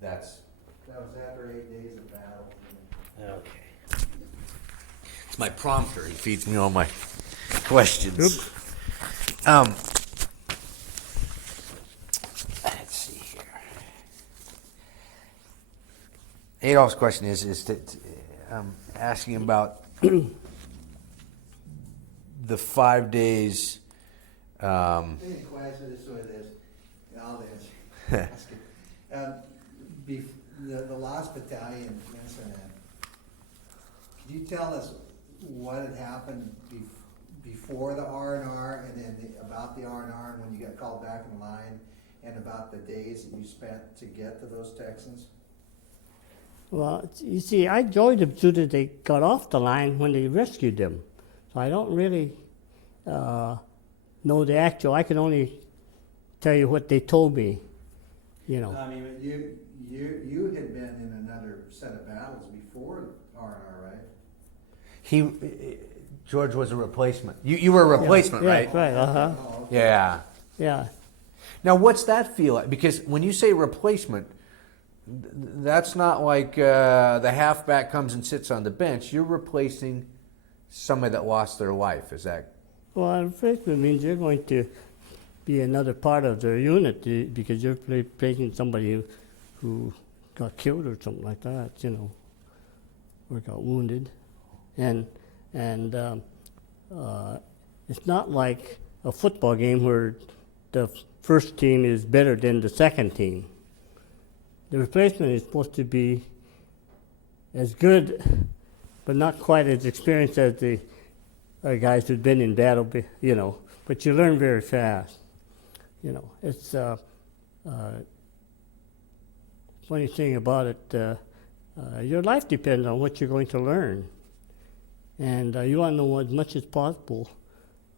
that's... That was after 8 days of battle. Okay. It's my prompter. He feeds me all my questions. Oops. Let's see here. Adolph's question is that asking about the 5 days. Any question, this is what it is. I'll answer. The last battalion incident, could you tell us what had happened before the R&R, and then about the R&R, and when you got called back in line, and about the days that you spent to get to those Texans? Well, you see, I joined them so that they got off the line when they rescued them. So I don't really know the actual. I can only tell you what they told me, you know. I mean, you had been in another set of battles before R&R, right? George was a replacement. You were a replacement, Yeah, right? right, uh-huh. Oh, okay. Yeah. Yeah. Now, what's that feel like? Because when you say replacement, that's not like the halfback comes and sits on the bench. You're replacing somebody that lost their life. Is that? Well, replacement means you're going to be another part of their unit because you're replacing somebody who got killed or something like that, you know, or got wounded. And it's not like a football game where the first team is better than the second team. The replacement is supposed to be as good, but not quite as experienced as the guys who've been in battle, you know. But you learn very fast. You know, it's funny thing about it. Your life depends on what you're going to learn, and you want to know as much as possible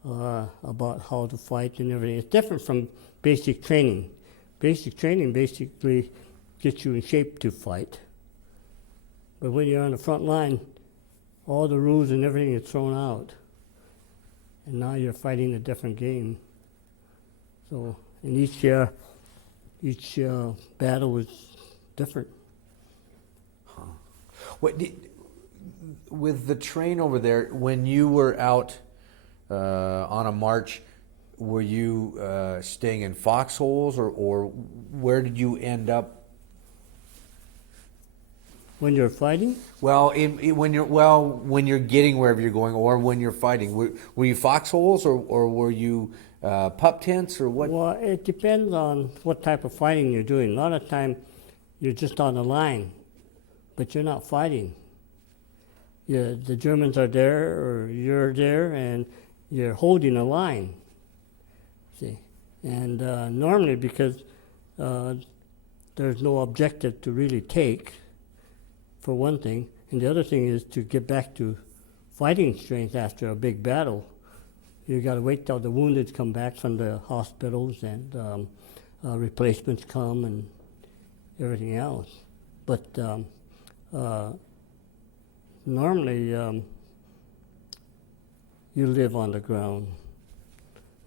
about how to fight and everything. It's different from basic training. Basic training basically gets you in shape to fight. But when you're on the front line, all the rules and everything is thrown out. And now you're fighting a different game. So, and each battle was different. Huh. With the train over there, when you were out on a march, were you staying in foxholes, or where did you end up? When you're fighting? Well, when you're getting wherever you're going, or when you're fighting, were you foxholes, or were you pup tents, or what? Well, it depends on what type of fighting you're doing. A lot of time, you're just on the line, but you're not fighting. The Germans are there, or you're there, and you're holding a line. See, and normally because there's no objective to really take, for one thing, and the other thing is to get back to fighting strength after a big battle. You got to wait till the wounded come back from the hospitals and replacements come and everything else. But normally you live on the ground.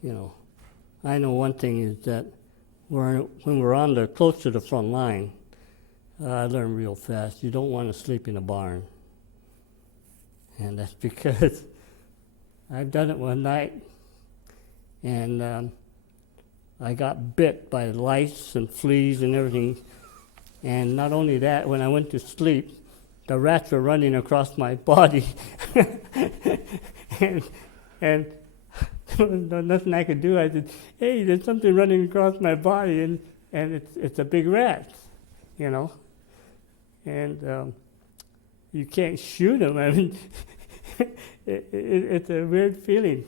You know, I know one thing is that when we're close to the front line, I learned real fast. You don't want to sleep in a barn. And that's because I've done it one night, and I got bit by lice and fleas and everything. And not only that, when I went to sleep, the rats were running across my body. and nothing I could do. I said, hey, there's something running across my body, and it's a big rat, you know. And you can't shoot them. I mean, it's a weird feeling.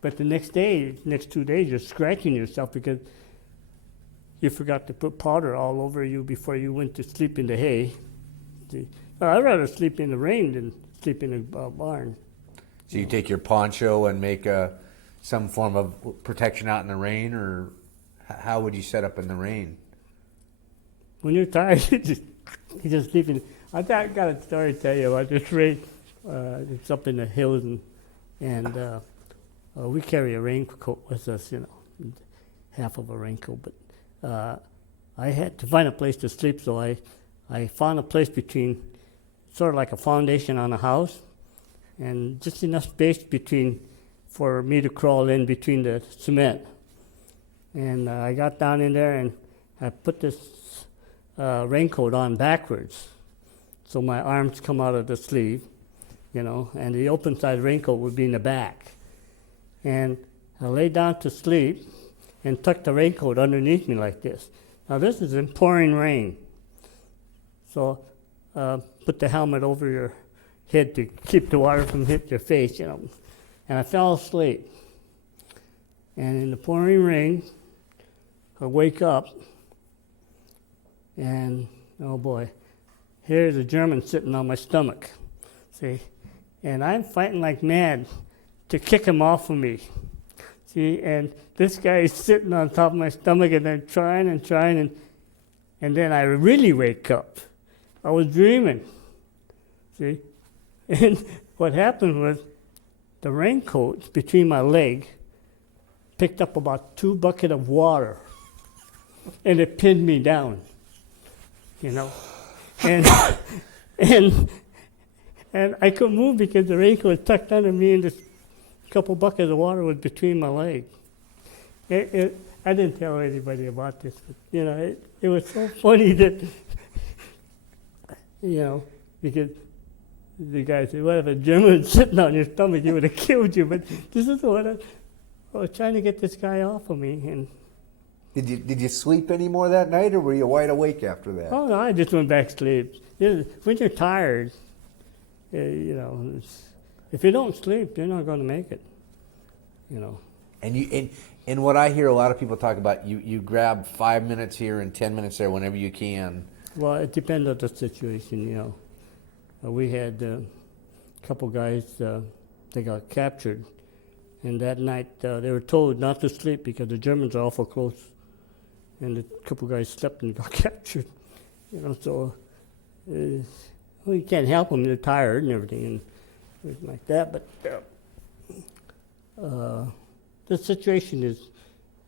But the next 2 days, you're scratching yourself because you forgot to put powder all over you before you went to sleep in the hay. See? I'd rather sleep in the rain than sleep in a barn. So you take your poncho and make some form of protection out in the rain, or how would you set up in the rain? When you're tired, you just sleep in. I got a story to tell you about this rain. It's up in the hills, and we carry a raincoat with us, you know, half of a raincoat. But I had to find a place to sleep, so I found a place between, sort of like a foundation on a house, and just enough space between for me to crawl in between the cement. And I got down in there and I put this raincoat on backwards, so my arms come out of the sleeve, you know, and the open side raincoat would be in the back. And I lay down to sleep and tucked the raincoat underneath me like this. Now this is in pouring rain, so put the helmet over your head to keep the water from hitting your face, you know. And I fell asleep. And in the pouring rain, I wake up, and oh boy, here's a German sitting on my stomach, see? And I'm fighting like mad to kick him off of me, see? And this guy is sitting on top of my stomach, and I'm trying, and then I really wake up. I was dreaming, see? And what happened was the raincoat between my leg picked up about 2 buckets of water, and it pinned me down, you know. And and I couldn't move because the raincoat was tucked under me, and this couple buckets of water was between my legs. I didn't tell anybody about this, but, you know, it was so funny that, you know, because the guy said, well, if a German was sitting on your stomach, he would have killed you. But this is what I was trying to get this guy off of me. And Did you sleep any more that night, or were you wide awake after that? oh, no, I just went back to sleep. When you're tired, you know, if you don't sleep, you're not going to make it, you know. And what I hear a lot of people talk about, you grab 5 minutes here and 10 minutes there whenever you can. Well, it depends on the situation, you know. We had a couple guys, they got captured, and that night they were told not to sleep because the Germans are awful close, and a couple guys slept and got captured, you know. So well, you can't help them; they're tired and everything, and everything like that. But the situation is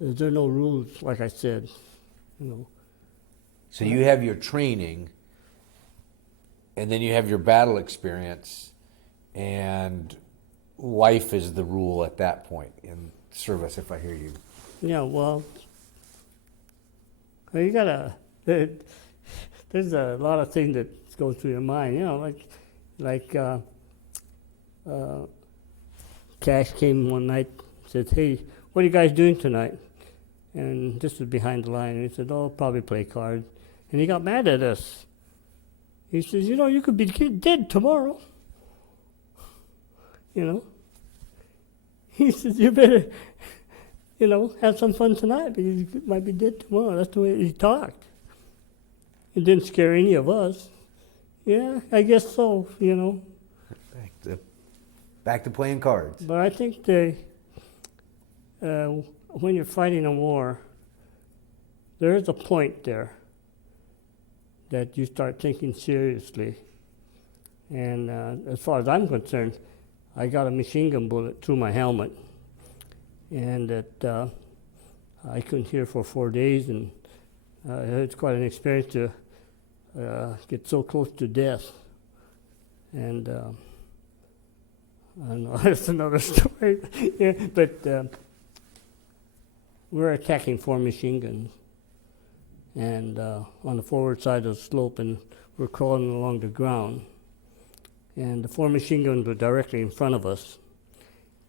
there are no rules, like I said, you know. So you have your training, and then you have your battle experience, and life is the rule at that point in service, if I hear you. Yeah, well, you gotta. There's a lot of things that go through your mind, you know, like Cash came one night, said, "Hey, what are you guys doing tonight?" And this was behind the line, and he said, "Oh, probably play cards." And he got mad at us. He says, "You know, you could be dead tomorrow." You know? He says, "You better, you know, have some fun tonight because you might be dead tomorrow." That's the way he talked. It didn't scare any of us. Yeah, I guess so, you know. Back to playing cards. But I think when you're fighting a war, there is a point there that you start thinking seriously. And as far as I'm concerned, I got a machine gun bullet through my helmet, and that I couldn't hear for 4 days, and it's quite an experience to get so close to death. And I don't know, that's another story. Yeah, but we're attacking 4 machine guns, and on the forward side of the slope, and we're crawling along the ground. And the 4 machine guns were directly in front of us.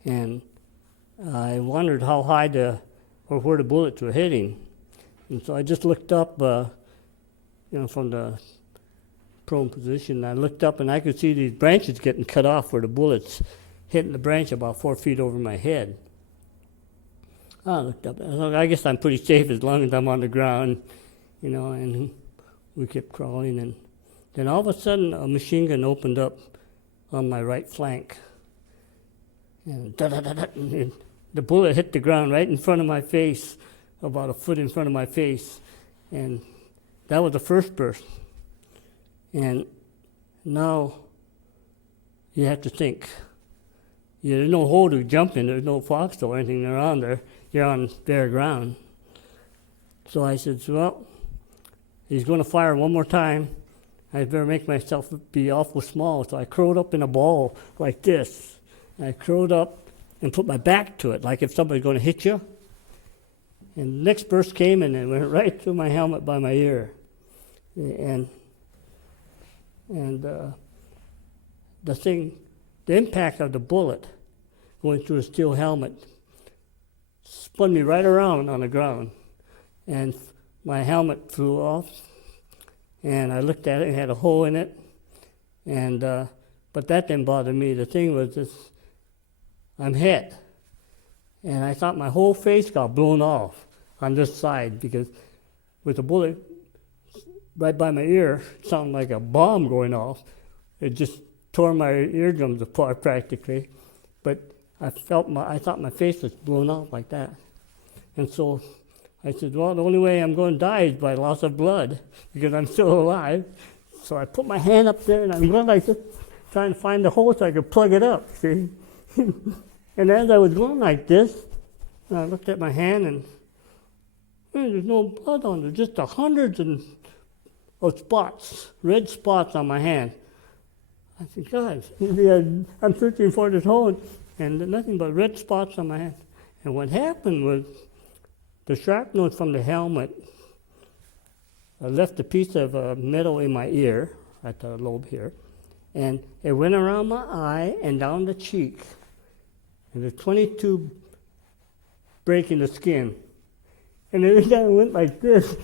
And I wondered how high or where the bullets were hitting. And so I just looked up, you know, from the prone position. I looked up and I could see these branches getting cut off where the bullets hitting the branch about 4 feet over my head. I looked up. I guess I'm pretty safe as long as I'm on the ground, you know, and we kept crawling. And then all of a sudden, a machine gun opened up on my right flank. And and the bullet hit the ground right in front of my face, about a foot in front of my face. And that was the first burst. And now you have to think. There's no hole to jump in. There's no foxhole or anything around there. You're on bare ground. So I said, well, he's going to fire one more time. I better make myself be awful small. So I curled up in a ball like this. And I curled up and put my back to it, like if somebody's going to hit you. And the next burst came and it went right through my helmet by my ear. And the impact of the bullet going through a steel helmet spun me right around on the ground. And my helmet flew off. And I looked at it, it had a hole in it. And but that didn't bother me. The thing was this, I'm hit. And I thought my whole face got blown off on this side because with the bullet right by my ear, it sounded like a bomb going off. It just tore my eardrums apart practically. But I thought my face was blown off like that. And so I said, well, the only way I'm going to die is by loss of blood because I'm still alive. So I put my hand up there and I'm going like this, trying to find the hole so I could plug it up, see? And as I was going like this, I looked at my hand and there's no blood on there, just the hundreds of spots, red spots on my hand. I said, God, I'm searching for this hole and nothing but red spots on my hand. And what happened was the shrapnel from the helmet left a piece of metal in my ear, at the lobe here, and it went around my eye and down the cheek. And there's 22 break in the skin. And every time I went like this,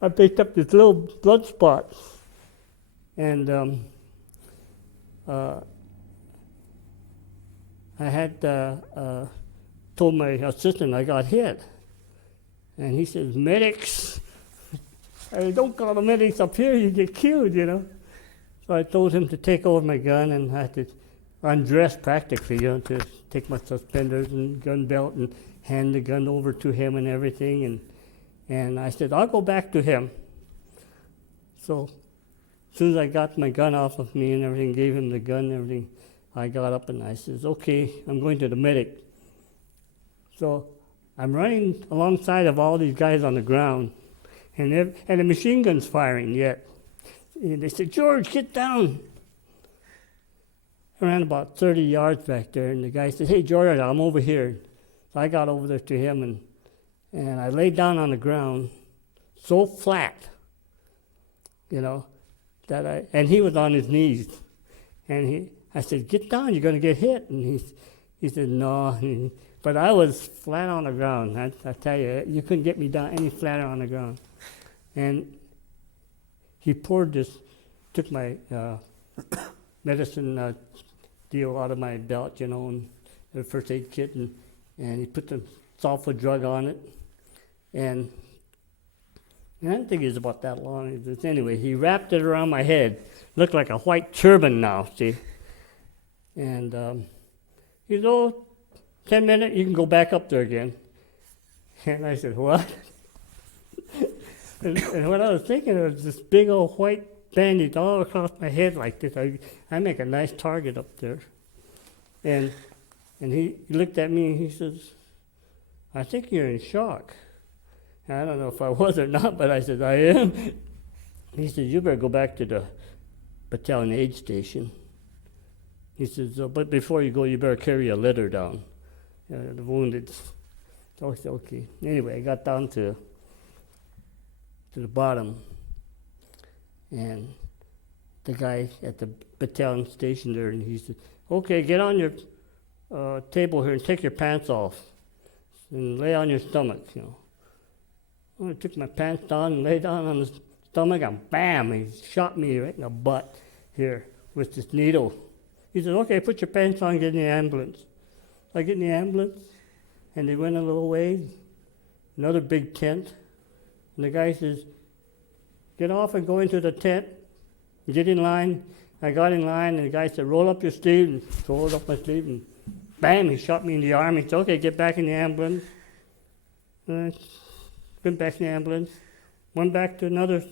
I picked up this little blood spot. And I had told my assistant I got hit. And he says, medics. I said, don't call the medics up here, you get killed, you know. So I told him to take over my gun, and I had to undress practically, you know, to take my suspenders and gun belt and hand the gun over to him and everything. And I said, I'll go back to him. So as soon as I got my gun off of me and everything, gave him the gun and everything, I got up and I says, okay, I'm going to the medic. So I'm running alongside of all these guys on the ground, and the machine gun's firing yet. And they said, George, get down. I ran about 30 yards back there, and the guy said, hey, George, I'm over here. So I got over there to him, and I laid down on the ground so flat, you know, and he was on his knees. And I said, get down, you're going to get hit. And he said, no. But I was flat on the ground. I tell you, you couldn't get me down any flatter on the ground. And he took my medicine deal out of my belt, you know, and the first aid kit, and he put the sulfa drug on it. And I don't think it was about that long. Anyway, he wrapped it around my head. Looked like a white turban now, see? And he said, oh, 10 minutes, you can go back up there again. And I said, what? and what I was thinking was this big old white bandage all across my head like this. I make a nice target up there. And he looked at me and he says, I think you're in shock. And I don't know if I was or not, but I said, I am. He said, you better go back to the battalion aid station. He says, but before you go, you better carry a litter down. The wounded. So I said, okay. Anyway, I got down to the bottom, and the guy at the battalion station there, and he said, okay, get on your table here and take your pants off and lay on your stomach, you know. Well, I took my pants down and lay down on the stomach, and bam, he shot me right in the butt here with this needle. He said, okay, put your pants on and get in the ambulance. I get in the ambulance, and they went a little ways, another big tent, and the guy says, get off and go into the tent, get in line. I got in line, and the guy said, roll up your sleeve, and rolled up my sleeve, and bam, he shot me in the arm. He said, okay, get back in the ambulance. Went back in the ambulance, went back to another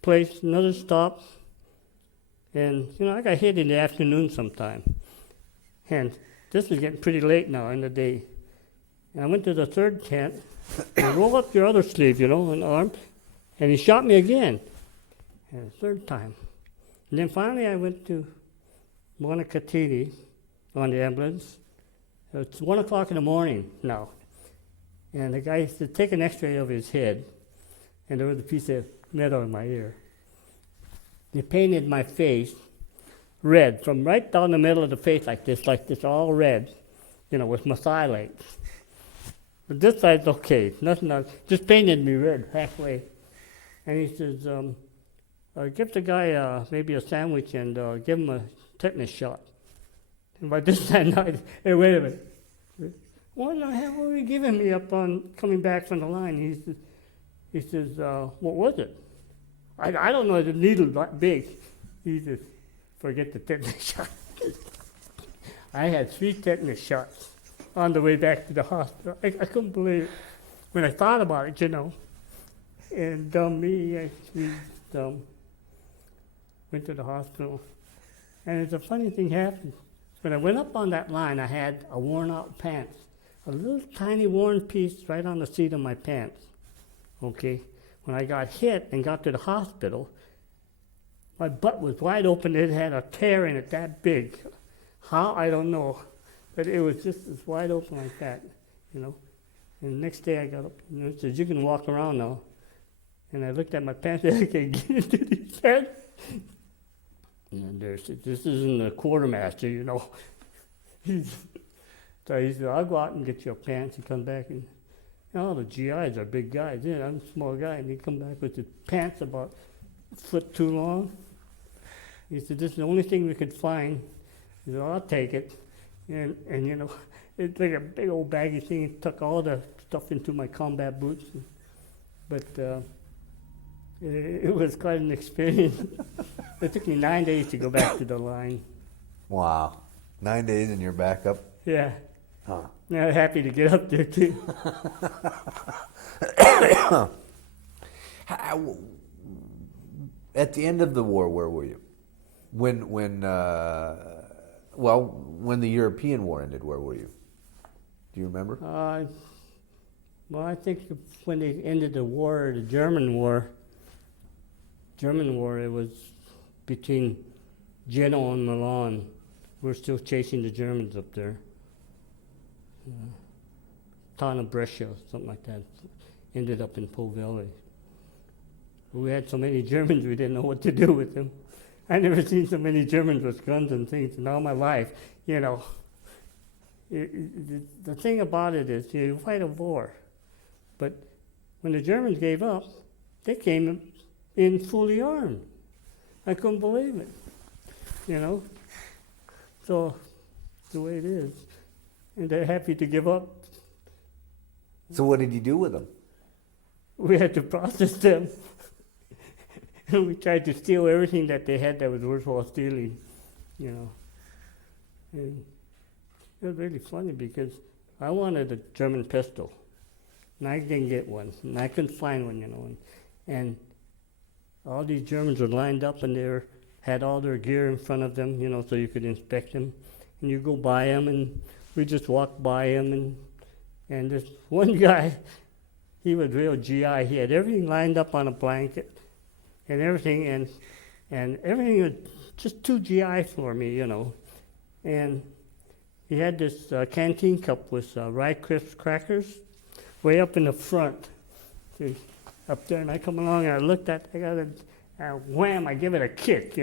place, another stop, and, you know, I got hit in the afternoon sometime. And this was getting pretty late now in the day. And I went to the third tent, and roll up your other sleeve, you know, an arm, And he shot me again, and a third time. And then finally I went to Morihiro on the ambulance. It's 1 o'clock in the morning now. And the guy said, take an x-ray of his head. And there was a piece of metal in my ear. They painted my face red, from right down the middle of the face like this, all red, with methylate. But this side's okay, nothing else. Just painted me red halfway. And he says, give the guy maybe a sandwich and give him a tetanus shot. And by this time, hey, wait a minute. What the hell were you giving me up on coming back from the line? He says, what was it? I don't know, the needle that big. He says, forget the tetanus shot. I had 3 tetanus shots on the way back to the hospital. I couldn't believe it when I thought about it, And we went to the hospital. And it's a funny thing happened. When I went up on that line, I had a worn out pants. A little tiny worn piece right on the seat of my pants. Okay? When I got hit and got to the hospital, my butt was wide open. It had a tear in it that big. How? I don't know. But it was just as wide open like that, And the next day I got up and it says, you can walk around now. And I looked at my pants and I can't get into these pants. And there said, this isn't a quartermaster, So he said, I'll go out and get your pants. He come back and, the GIs are big guys. I'm a small guy. And he come back with his pants about a foot too long. He said, this is the only thing we could find. He said, I'll take it. And it's like a big old baggy thing. It took all the stuff into my combat boots. But it was quite an experience. It took me 9 days to go back to the line. Wow. 9 days and you're back up? Yeah. Huh. I'm happy to get up there, too. At the end of the war, where were you? When the European war ended, where were you? Do you remember? Well, I think when they ended the war, the German war, it was between Genoa and Milan. We're still chasing the Germans up there. Town of Brescia, something like that. Ended up in Po Valley. We had so many Germans, we didn't know what to do with them. I never seen so many Germans with guns and things in all my life. The thing about it is, you fight a war, but when the Germans gave up, they came in fully armed. I couldn't believe it. So the way it is, and they're happy to give up. So what did you do with them? We had to process them. And we tried to steal everything that they had that was worthwhile stealing, And it was really funny because I wanted a German pistol, and I didn't get one, and I couldn't find one, And all these Germans were lined up, and they had all their gear in front of them, so you could inspect them. And you go by them, and we just walked by them, and this one guy, he was real GI. He had everything lined up on a blanket and everything, and everything was just too GI for me, And he had this canteen cup with Rye Crisp crackers way up in the front, up there. And I come along and I looked at it, wham, I give it a kick,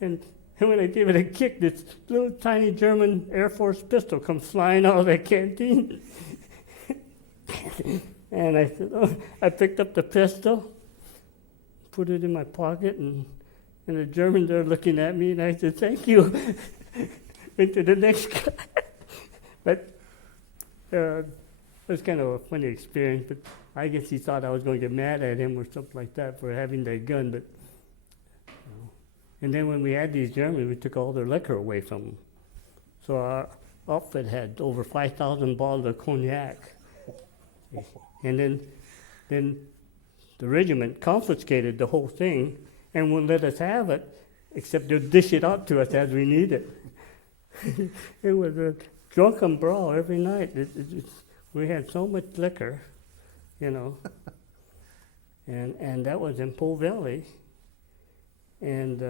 And when I give it a kick, this little tiny German Air Force pistol comes flying out of that canteen. And I said, I picked up the pistol, put it in my pocket, and the Germans are looking at me, and I said, thank you. Went to the next guy. But it was kind of a funny experience, but I guess he thought I was going to get mad at him or something like that for having that gun. But And then when we had these Germans, we took all their liquor away from them. So our outfit had over 5,000 bottles of cognac. And then the regiment confiscated the whole thing and wouldn't let us have it, except they'd dish it out to us as we need it. It was a drunken brawl every night. We had so much liquor, and that was in Po Valley, and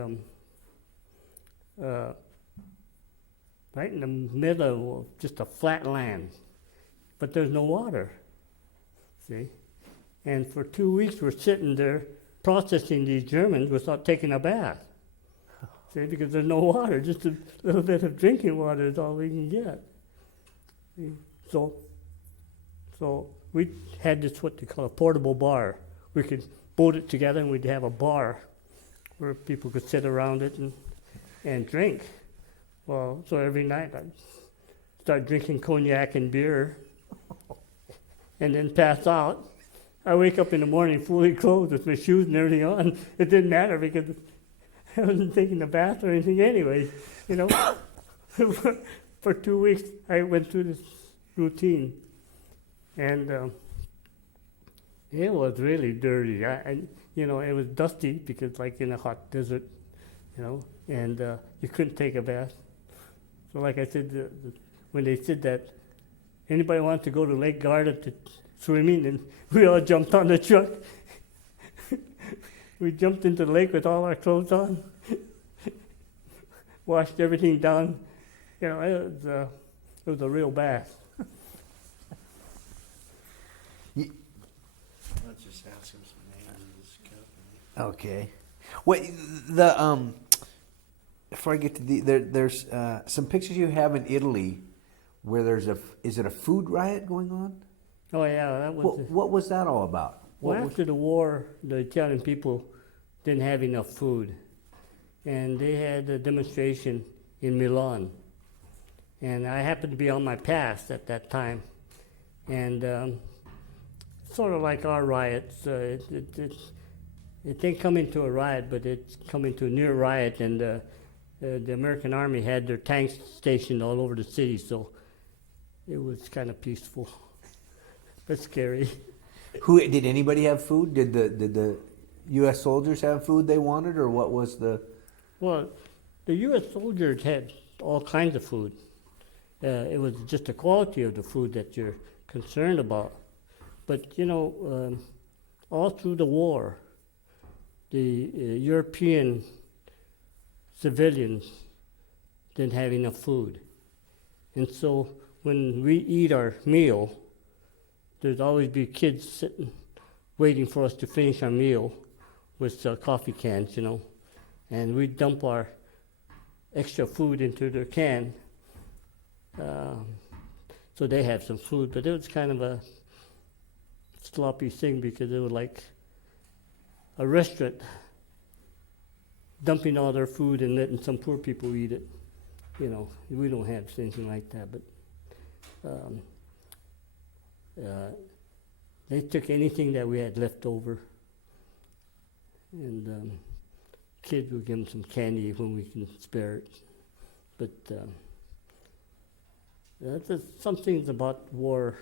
right in the middle of just a flat land, but there's no water. See, and for 2 weeks we're sitting there processing these Germans without taking a bath. See, because there's no water, just a little bit of drinking water is all we can get. See? So we had this, what they call a portable bar. We could bolt it together and we'd have a bar where people could sit around it and drink. Well, so every night I'd start drinking cognac and beer and then pass out. I wake up in the morning fully clothed with my shoes and everything on. It didn't matter because I wasn't taking a bath or anything anyway, you know. For 2 weeks I went through this routine. And it was really dirty. You know, it was dusty because, like, in a hot desert, you know, and you couldn't take a bath. So, like I said, when they said that anybody wanted to go to Lake Garda to swimming, and we all jumped on the truck. We jumped into the lake with all our clothes on, washed everything down. You know, it was a real bath. Let's just ask him some names of this company. Okay. Wait, before I get to there's some pictures you have in Italy where is it a food riot going on? Oh yeah, that was. What was that all about? Well, after the war, the Italian people didn't have enough food, and they had a demonstration in Milan, and I happened to be on my pass at that time, and sort of like our riots, it didn't come into a riot, but it's come into a near riot, and the American Army had their tanks stationed all over the city, so it was kind of peaceful, but scary. Did anybody have food? Did the U.S. soldiers have food they wanted, or what was the? Well, the U.S. soldiers had all kinds of food. It was just the quality of the food that you're concerned about. But, you know, all through the war, the European civilians didn't have enough food. And so when we eat our meal, there'd always be kids sitting, waiting for us to finish our meal with coffee cans, you know. And we'd dump our extra food into their can. So they had some food, but it was kind of a sloppy thing because it was like a restaurant dumping all their food and letting some poor people eat it. You know, we don't have anything like that, but they took anything that we had left over, and kids would give them some candy when we can spare it. But there's some things about war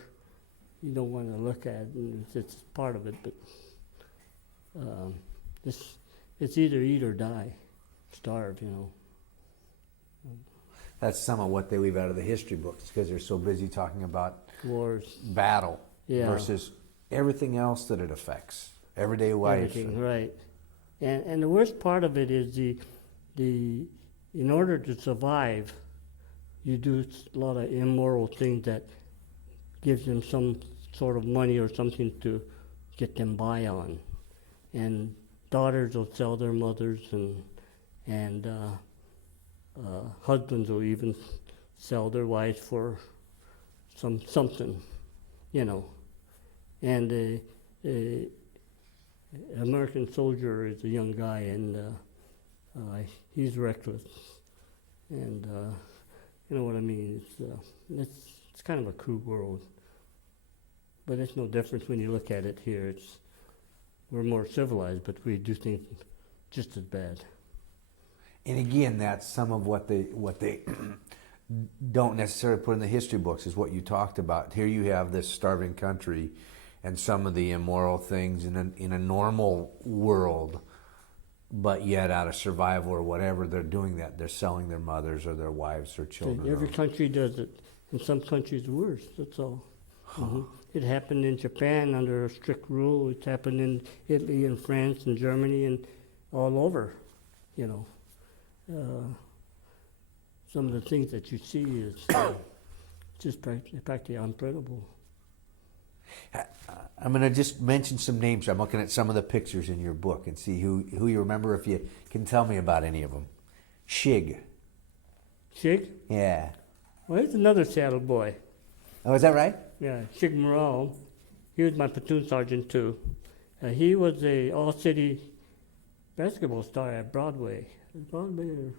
you don't want to look at, and it's part of it, but it's either eat or die, starve, you know. That's some of what they leave out of the history books because they're so busy talking about Wars. battle Yeah. versus everything else that it affects, everyday life. Everything, right. And the worst part of it is in order to survive, you do a lot of immoral things that gives them some sort of money or something to get them by on. And daughters will sell their mothers, and husbands will even sell their wives for something, you know. And the American soldier is a young guy, and he's reckless, and you know what I mean. It's kind of a cruel world, but it's no difference when you look at it here. We're more civilized, but we do things just as bad. And again, that's some of what they don't necessarily put in the history books is what you talked about. Here you have this starving country and some of the immoral things in a normal world, but yet out of survival or whatever, they're doing that. They're selling their mothers or their wives or children. Every country does it. In some countries worse, that's all. Mhm. It happened in Japan under a strict rule. It happened in Italy and France and Germany and all over, you know. Some of the things that you see is just practically unprintable. I'm going to just mention some names. I'm looking at some of the pictures in your book and see who you remember, if you can tell me about any of them. Shig. Shig? Yeah. Well, he's another Seattle boy. Oh, is that right? Yeah, Shig Morale. He was my platoon sergeant too. He was a all-city basketball star at Broadway. Broadway.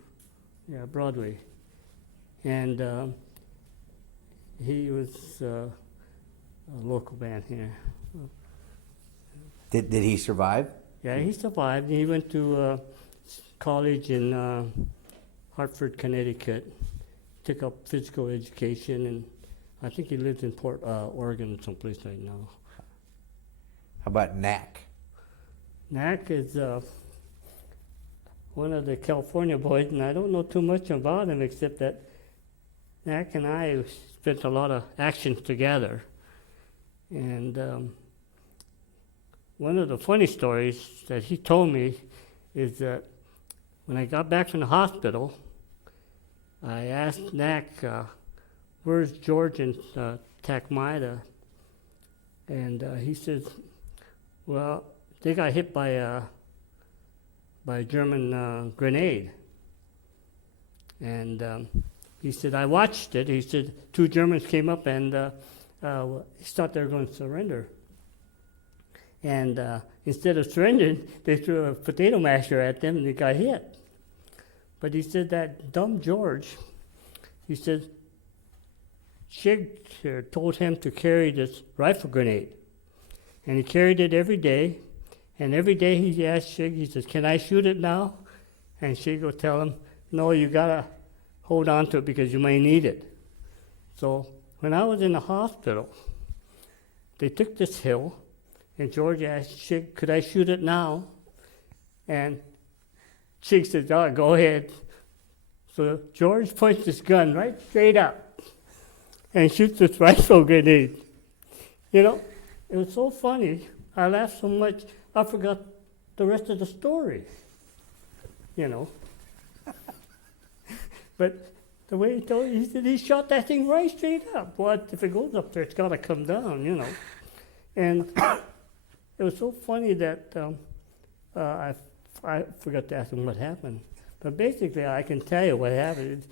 And he was a local band here. Did he survive? Yeah, he survived. He went to college in Hartford, Connecticut. Took up physical education, and I think he lives in Oregon someplace right now. How about Knack? Knack is one of the California boys, and I don't know too much about him except that Knack and I spent a lot of actions together. And one of the funny stories that he told me is that when I got back from the hospital, I asked Knack, where's George and Takmida? And he says, well, they got hit by a German grenade. And he said, I watched it. He said, 2 Germans came up and he thought they were going to surrender. And instead of surrendering, they threw a potato masher at them and they got hit. But he said that dumb George, he said, Shig told him to carry this rifle grenade. And he carried it every day. And every day he asked Shig, he says, can I shoot it now? And Shig will tell him, no, you got to hold on to it because you may need it. So when I was in the hospital, they took this hill, and George asked Shig, could I shoot it now? And Shig said, oh, go ahead. So George points his gun right straight up and shoots this rifle grenade. You know, it was so funny. I laughed so much, I forgot the rest of the story. You know. But the way he told me, he said he shot that thing right straight up. What if it goes up there, it's got to come down, you know. And it was so funny that I forgot to ask him what happened. But basically, I can tell you what happened.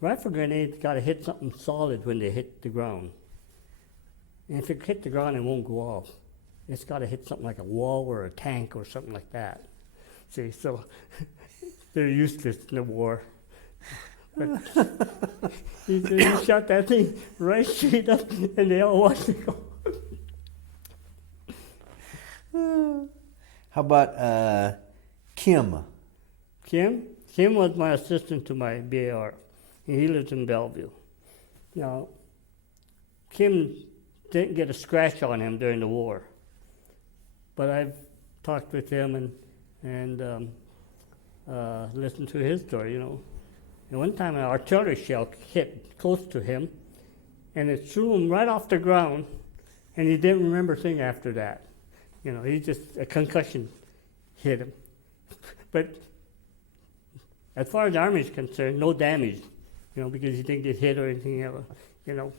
Rifle grenades got to hit something solid when they hit the ground. And if it hit the ground, it won't go off. It's got to hit something like a wall or a tank or something like that. See, so they're useless in the war. But he shot that thing right straight up, and they all watched it go. How about Kim? Kim was my assistant to my BAR, and he lives in Bellevue. Now, Kim didn't get a scratch on him during the war, but I've talked with him and listened to his story, you know. And one time an artillery shell hit close to him, and it threw him right off the ground, and he didn't remember a thing after that. You know, he just, a concussion hit him. But as far as the Army is concerned, no damage, you know, because he didn't get hit or anything else, you know.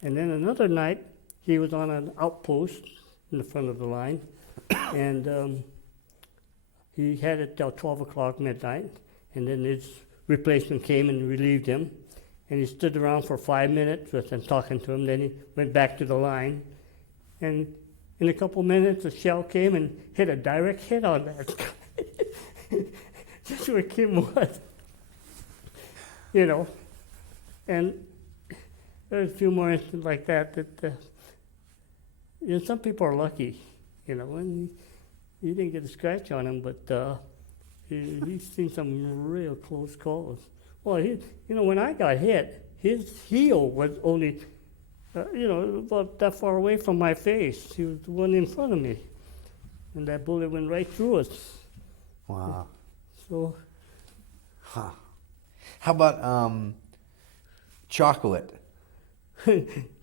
And then another night, he was on an outpost in the front of the line, and he had it till 12 o'clock midnight, and then his replacement came and relieved him, and he stood around for 5 minutes with them talking to him. Then he went back to the line, and in a couple minutes, a shell came and hit a direct hit on that guy. That's where Kim was, you know. And there's a few more instances like that. You know, some people are lucky, you know, and he didn't get a scratch on him, but he's seen some real close calls. Well, you know, when I got hit, his heel was only, you know, about that far away from my face. He was the one in front of me, and that bullet went right through us. Wow. So. Huh. How about chocolate?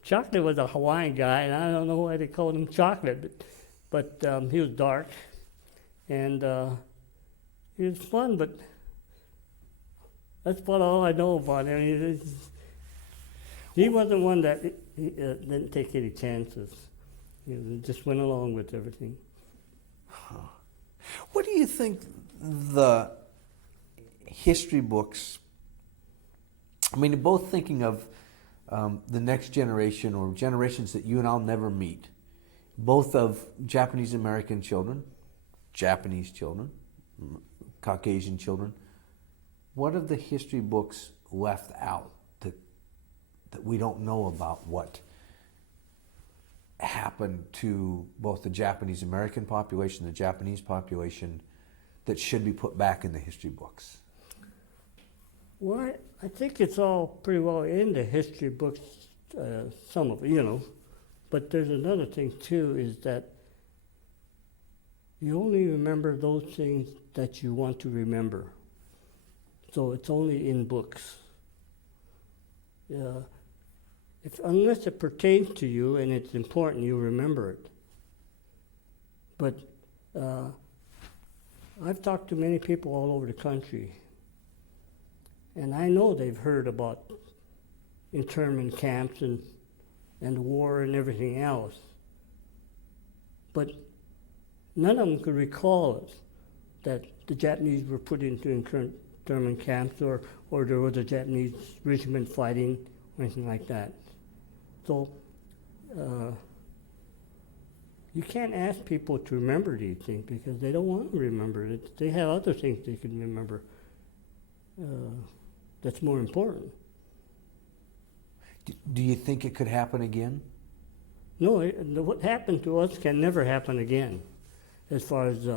Chocolate was a Hawaiian guy, and I don't know why they called him Chocolate, but he was dark, and he was fun, but that's about all I know about him. He wasn't one that didn't take any chances. He just went along with everything. What do you think the history books, I mean, both thinking of the next generation or generations that you and I'll never meet, both of Japanese American children, Japanese children, Caucasian children, what have the history books left out that we don't know about what happened to both the Japanese American population, the Japanese population, that should be put back in the history books? Well, I think it's all pretty well in the history books, some of it, But there's another thing too, is that you only remember those things that you want to remember. So it's only in books. Unless it pertains to you and it's important, you remember it. But I've talked to many people all over the country, and I know they've heard about internment camps and the war and everything else. But none of them could recall it, that the Japanese were put into internment camps or there was a Japanese regiment fighting or anything like that. So you can't ask people to remember these things because they don't want to remember it. They have other things they can remember that's more important. Do you think it could happen again? No, what happened to us can never happen again, as far as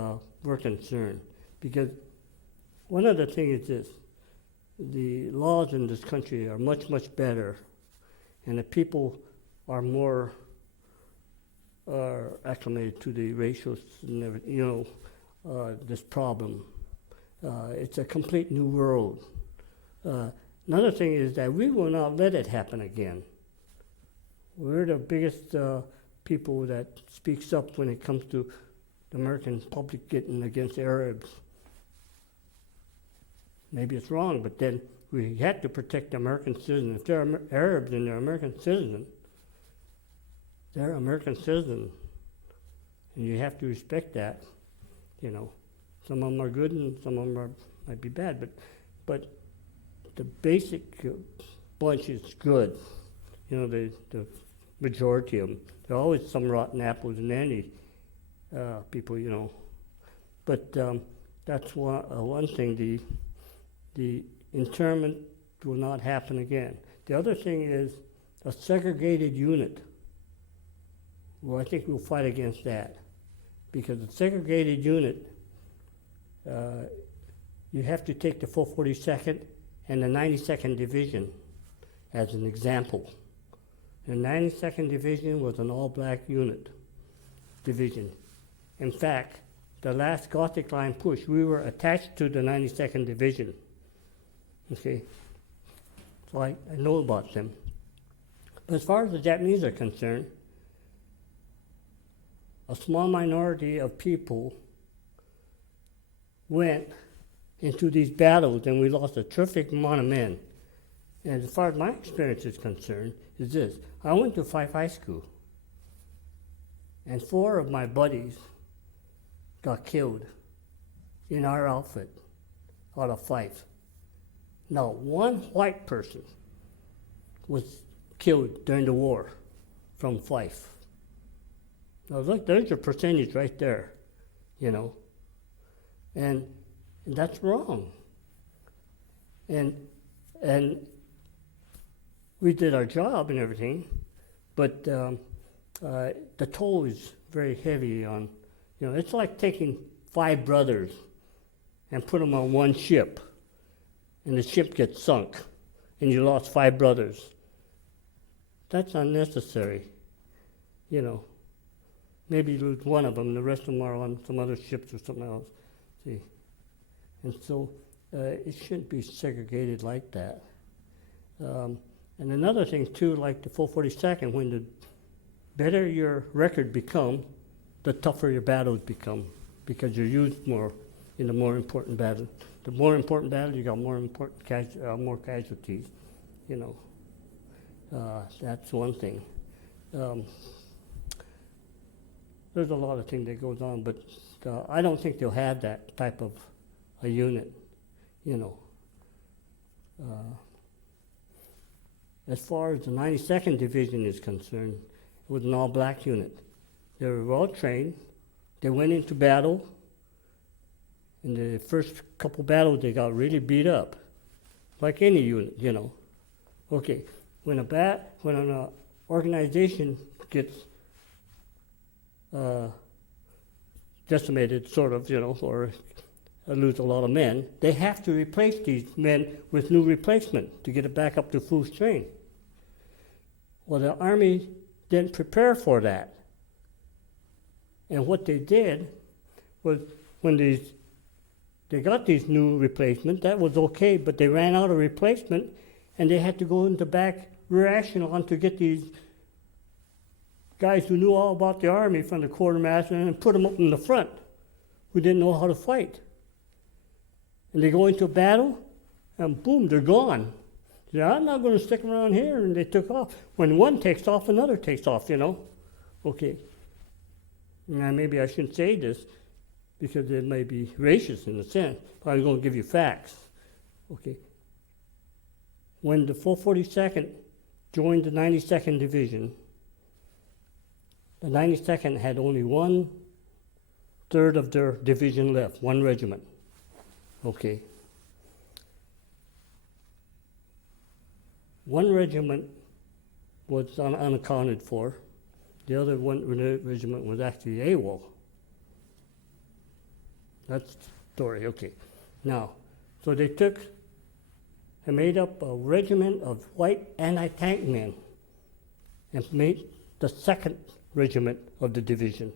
we're concerned. Because one other thing is this: the laws in this country are much, much better, and the people are more acclimated to the racial and everything, this problem. It's a complete new world. Another thing is that we will not let it happen again. We're the biggest people that speaks up when it comes to the American public getting against Arabs. Maybe it's wrong, but then we had to protect the American citizens. If they're Arabs and they're American citizens, they're American citizens. And you have to respect that. Some of them are good and some of them might be bad, but the basic bunch is good. The majority of them. There are always some rotten apples in any people, But that's one thing. The internment will not happen again. The other thing is a segregated unit. Well, I think we'll fight against that. Because the segregated unit, you have to take the 442nd and the 92nd Division as an example. The 92nd Division was an all-black division. In fact, the last Gothic Line push, we were attached to the 92nd Division. Okay, so I know about them. But as far as the Japanese are concerned, a small minority of people went into these battles, and we lost a terrific amount of men. And as far as my experience is concerned, is this: I went to Fife High School, and 4 of my buddies got killed in our outfit out of Fife. Now, one white person was killed during the war from Fife. Now, look, there's your percentage right there, and that's wrong. And we did our job and everything, but the toll is very heavy on, it's like taking 5 brothers and put them on one ship, and the ship gets sunk, and you lost 5 brothers. That's unnecessary, Maybe you lose one of them, the rest of them are on some other ships or something else. See, and so it shouldn't be segregated like that. And another thing too, like the 442nd, when the better your record become, the tougher your battles become, because you're used more in the more important battle. The more important battle, you got more more casualties. You know, that's one thing. There's a lot of things that goes on, but I don't think they'll have that type of a unit. You know. As far as the 92nd Division is concerned, it was an all-black unit. They were well trained. They went into battle. In the first couple battles, they got really beat up, like any unit, you know. Okay, when an organization gets decimated, sort of, you know, or lose a lot of men, they have to replace these men with new replacement to get it back up to full strength. Well, the Army didn't prepare for that. And what they did was, when they got these new replacements, that was okay, but they ran out of replacement, and they had to go into back rear echelon to get these guys who knew all about the Army from the quartermaster and put them up in the front, who didn't know how to fight. And they go into a battle, and boom, they're gone. They said, I'm not going to stick around here, and they took off. When one takes off, another takes off, you know. Okay. Now, maybe I shouldn't say this, because it may be racist in a sense, but I'm going to give you facts. Okay. When the 442nd joined the 92nd Division, the 92nd had only 1/3 of their division left, one regiment. Okay. One regiment was unaccounted for. The other one regiment was actually AWOL. That's the story, okay. Now, so they took and made up a regiment of white anti-tank men and made the 2nd regiment of the division.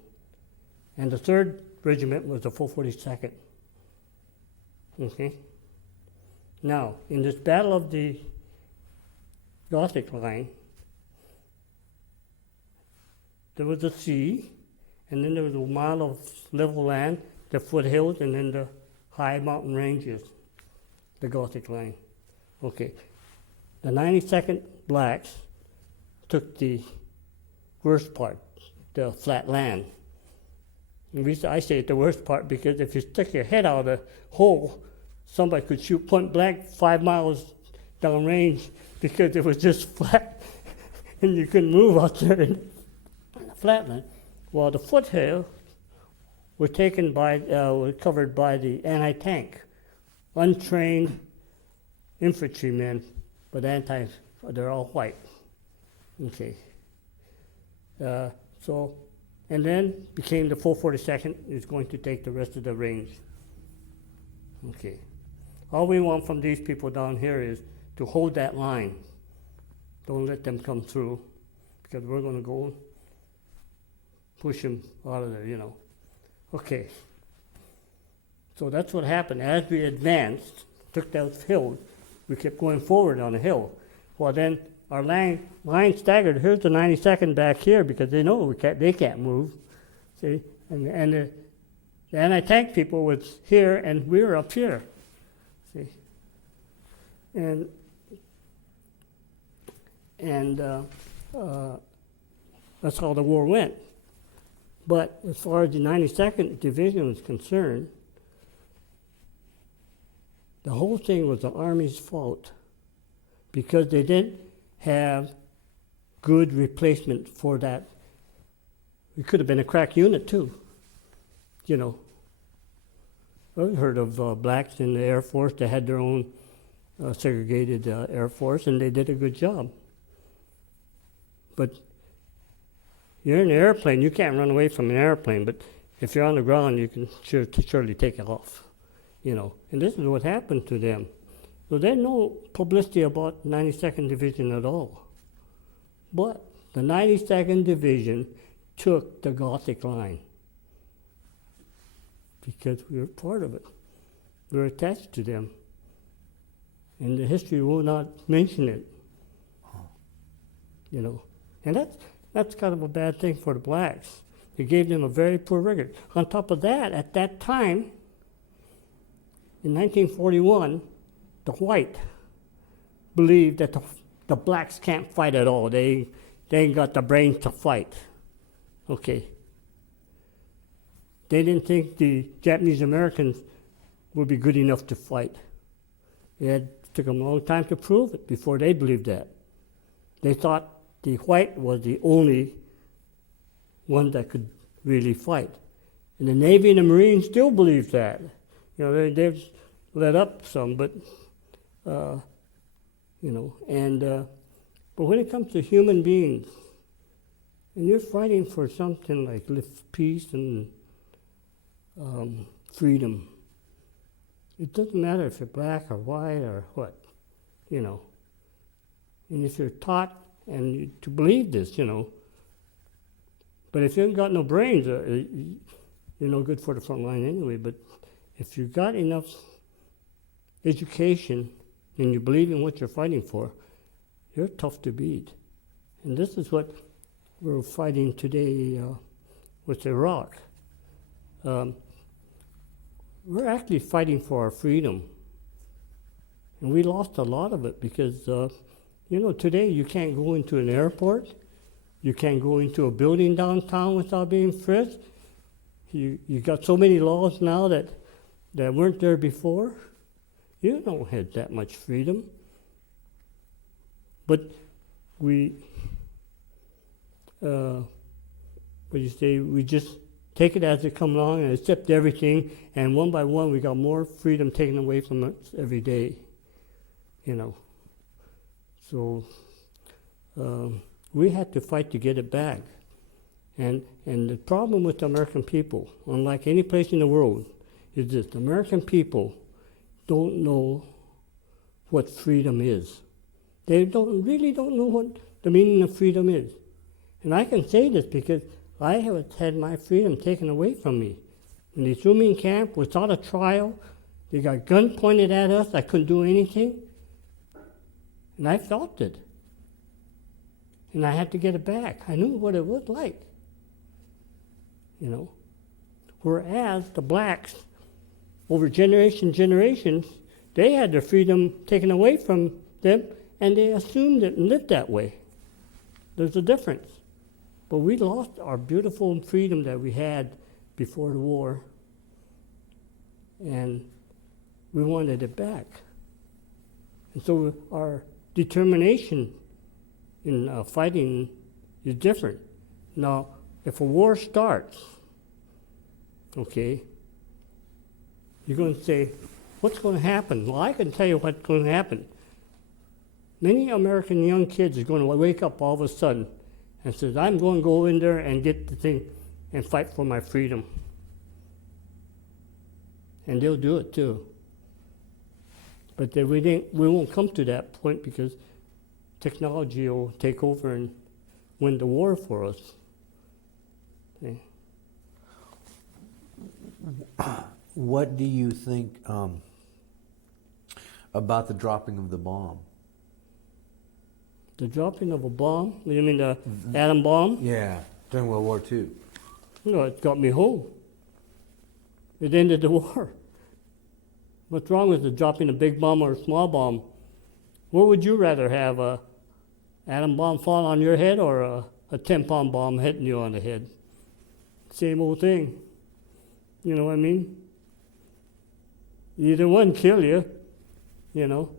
And the 3rd regiment was the 442nd. Okay? Now, in this battle of the Gothic line, there was a sea, and then there was a mile of level land, the foothills, and then the high mountain ranges, the Gothic line. Okay. The 92nd Blacks took the worst part, the flat land. And I say it's the worst part because if you stick your head out of the hole, somebody could shoot point blank 5 miles downrange because it was just flat and you couldn't move out there in the flatland. Well, the foothills were were covered by the anti-tank, untrained infantrymen, but they're all white. Okay. And then became the 442nd is going to take the rest of the range. Okay. All we want from these people down here is to hold that line. Don't let them come through, because we're going to go push them out of there, you know. Okay. So that's what happened. As we advanced, took those hills, we kept going forward on the hill. Well, then our line staggered. Here's the 92nd back here because they know they can't move. See, and the anti-tank people was here and we were up here. See, and that's how the war went. But as far as the 92nd Division was concerned, the whole thing was the Army's fault because they didn't have good replacement for that. It could have been a crack unit too, you know. I've heard of blacks in the Air Force. They had their own segregated Air Force, and they did a good job. But you're in an airplane, you can't run away from an airplane, but if you're on the ground, you can surely take it off, you know. And this is what happened to them. So there's no publicity about 92nd Division at all. But the 92nd Division took the Gothic line because we were part of it. We were attached to them. And the history will not mention it. you know. And that's kind of a bad thing for the blacks. It gave them a very poor record. On top of that, at that time, in 1941, the white believed that the blacks can't fight at all. They ain't got the brains to fight. Okay. They didn't think the Japanese Americans would be good enough to fight. It took them a long time to prove it before they believed that. They thought the white was the only one that could really fight. And the Navy and the Marines still believe that. You know, they've let up some, but, you know, and, but when it comes to human beings, and you're fighting for something like peace and freedom, it doesn't matter if you're black or white or what, you know. And if you're taught to believe this, you know, but if you ain't got no brains, you're no good for the front line anyway. But if you've got enough education and you believe in what you're fighting for, you're tough to beat. And this is what we're fighting today with Iraq. We're actually fighting for our freedom. And we lost a lot of it because, you know, today you can't go into an airport. You can't go into a building downtown without being frisked. You got so many laws now that weren't there before. You don't have that much freedom. But we just take it as it comes along and accept everything, and one by one we got more freedom taken away from us every day, you know. So we had to fight to get it back. And the problem with the American people, unlike any place in the world, is this: the American people don't know what freedom is. They really don't know what the meaning of freedom is. And I can say this because I have had my freedom taken away from me. When they threw me in camp without a trial, they got guns pointed at us, I couldn't do anything. And I felt it. And I had to get it back. I knew what it was like, you know. Whereas the blacks, over generations, they had their freedom taken away from them, and they assumed it and lived that way. There's a difference. But we lost our beautiful freedom that we had before the war, and we wanted it back. And so our determination in fighting is different. Now, if a war starts, okay, you're going to say, what's going to happen? Well, I can tell you what's going to happen. Many American young kids are going to wake up all of a sudden and says, I'm going to go in there and get the thing and fight for my freedom. And they'll do it too. But we won't come to that point because technology will take over and win the war for us. Okay. What do you think about the dropping of the bomb? The dropping of a bomb? You mean the atom bomb? Yeah, during World War II. No, it got me home. It ended the war. What's wrong with the dropping a big bomb or a small bomb? What would you rather have, a atom bomb fall on your head or a 10-pound bomb hitting you on the head? Same old thing. You know what I mean? Either one kill you, you know.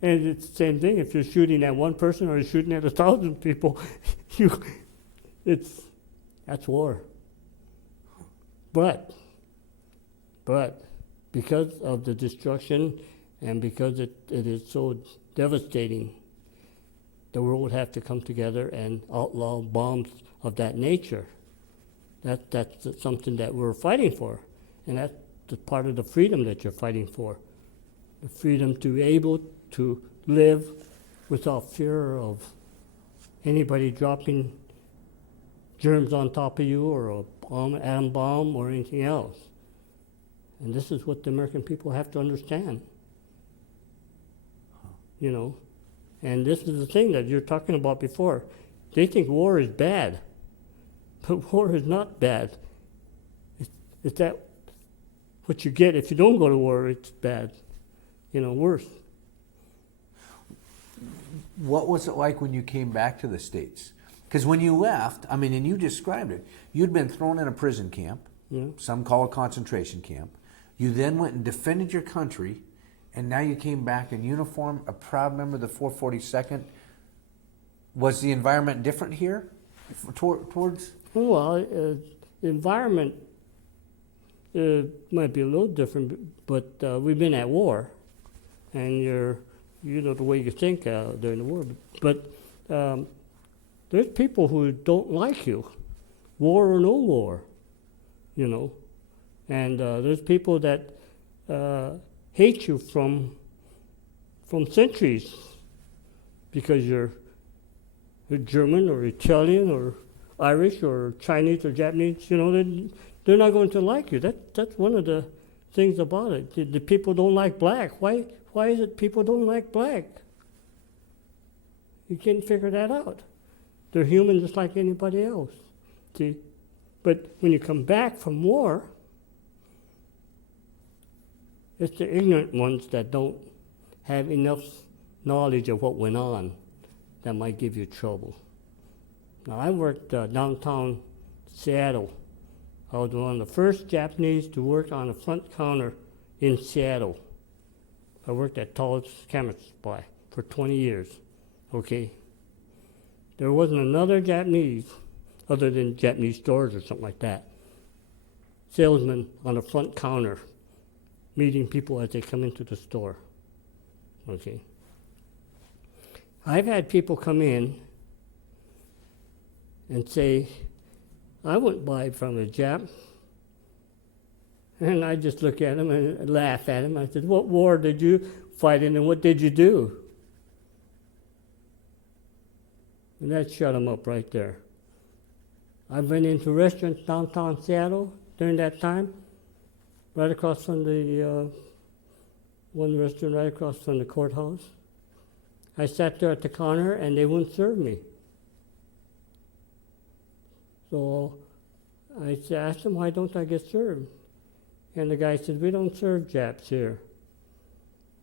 And it's the same thing if you're shooting at one person or you're shooting at 1,000 people. That's war. But because of the destruction and because it is so devastating, the world would have to come together and outlaw bombs of that nature. That's something that we're fighting for, and that's the part of the freedom that you're fighting for. The freedom to be able to live without fear of anybody dropping germs on top of you or a bomb, atom bomb or anything else. And this is what the American people have to understand. You know, and this is the thing that you're talking about before. They think war is bad, but war is not bad. It's that what you get if you don't go to war, it's bad, worse. What was it like when you came back to the States? Because when you left, I mean, and you described it, you'd been thrown in a prison camp, some call a concentration camp. You then went and defended your country, and now you came back in uniform, a proud member of the 442nd. Was the environment different here towards? Well, the environment might be a little different, but we've been at war, and the way you think during the war. But there's people who don't like you, war or no war, and there's people that hate you from centuries because you're German or Italian or Irish or Chinese or Japanese. They're not going to like you. That's one of the things about it. The people don't like black. Why is it people don't like black? You can't figure that out. They're human just like anybody else. See? But when you come back from war, it's the ignorant ones that don't have enough knowledge of what went on that might give you trouble. Now, I worked downtown Seattle. I was one of the first Japanese to work on the front counter in Seattle. I worked at Toll's Camera Supply for 20 years, okay? There wasn't another Japanese, other than Japanese stores or something like that, salesman on the front counter meeting people as they come into the store, okay? I've had people come in and say, I wouldn't buy from a Jap. And I just look at him and laugh at him. I said, what war did you fight in and what did you do? And that shut him up right there. I've been into restaurants downtown Seattle during that time, right across from the, one restaurant right across from the courthouse. I sat there at the counter and they wouldn't serve me. So I asked him, why don't I get served? And the guy said, we don't serve Japs here.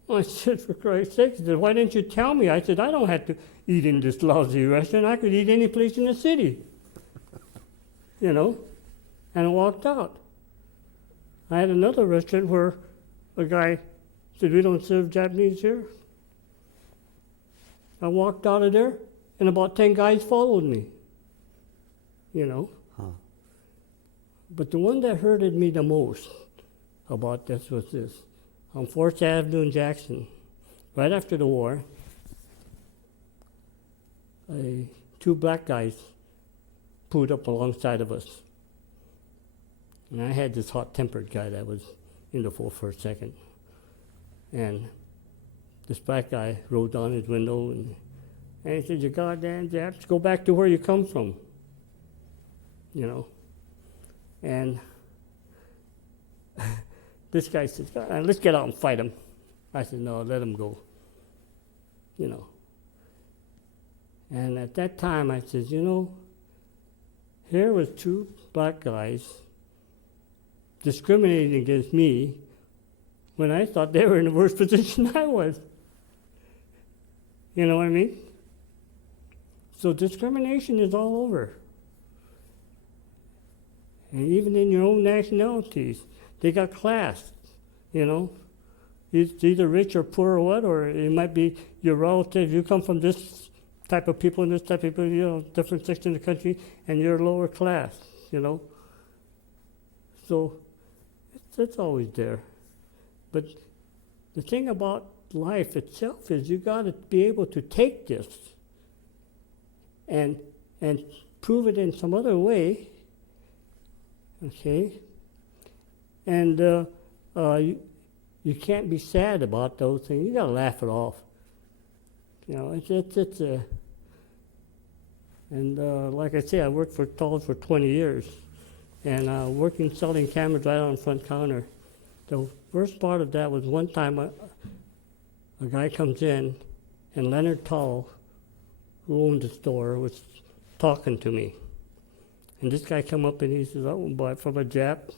I said, for Christ's sake, he said, why didn't you tell me? I said, I don't have to eat in this lousy restaurant. I could eat any place in the city. And I walked out. I had another restaurant where a guy said, we don't serve Japanese here. I walked out of there, and about 10 guys followed me. Huh. But the one that hurted me the most about this was this. On 4th Avenue in Jackson, right after the war, two black guys pulled up alongside of us. And I had this hot-tempered guy that was in the 442nd. And this black guy rolled down his window and he said, you goddamn Japs, go back to where you come from. And this guy says, let's get out and fight him. I said, no, let him go. And at that time I said, here was two black guys discriminating against me when I thought they were in the worst position I was. You know what I mean? So discrimination is all over. And even in your own nationalities, they got class, It's either rich or poor or what, or it might be your relative. You come from this type of people and this type of people, different section of the country, and you're lower class, So it's always there. But the thing about life itself is you got to be able to take this and prove it in some other way. Okay, and you can't be sad about those things. You got to laugh it off. It's and like I say, I worked for Toll for 20 years, and working selling cameras right on the front counter. The worst part of that was one time a guy comes in, and Leonard Toll, who owned the store, was talking to me. And this guy come up and he says, "I won't buy it from a Jap."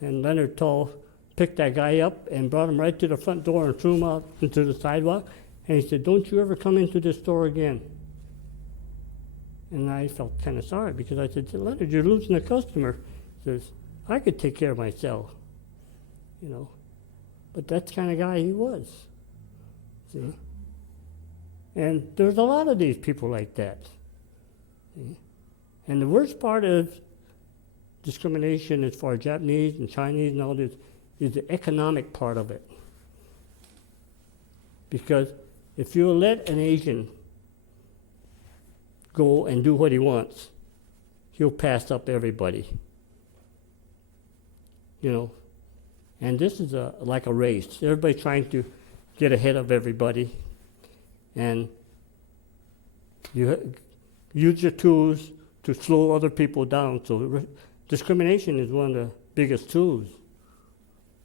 And Leonard Tull picked that guy up and brought him right to the front door and threw him out into the sidewalk. And he said, "Don't you ever come into this store again." And I felt kind of sorry because I said, "Leonard, you're losing a customer." He says, "I could take care of myself," you know. But that's the kind of guy he was, see. And there's a lot of these people like that. See? And the worst part of discrimination as far as Japanese and Chinese and all this is the economic part of it. Because if you let an Asian go and do what he wants, he'll pass up everybody. You know, and this is like a race. Everybody's trying to get ahead of everybody, and you use your tools to slow other people down. So discrimination is one of the biggest tools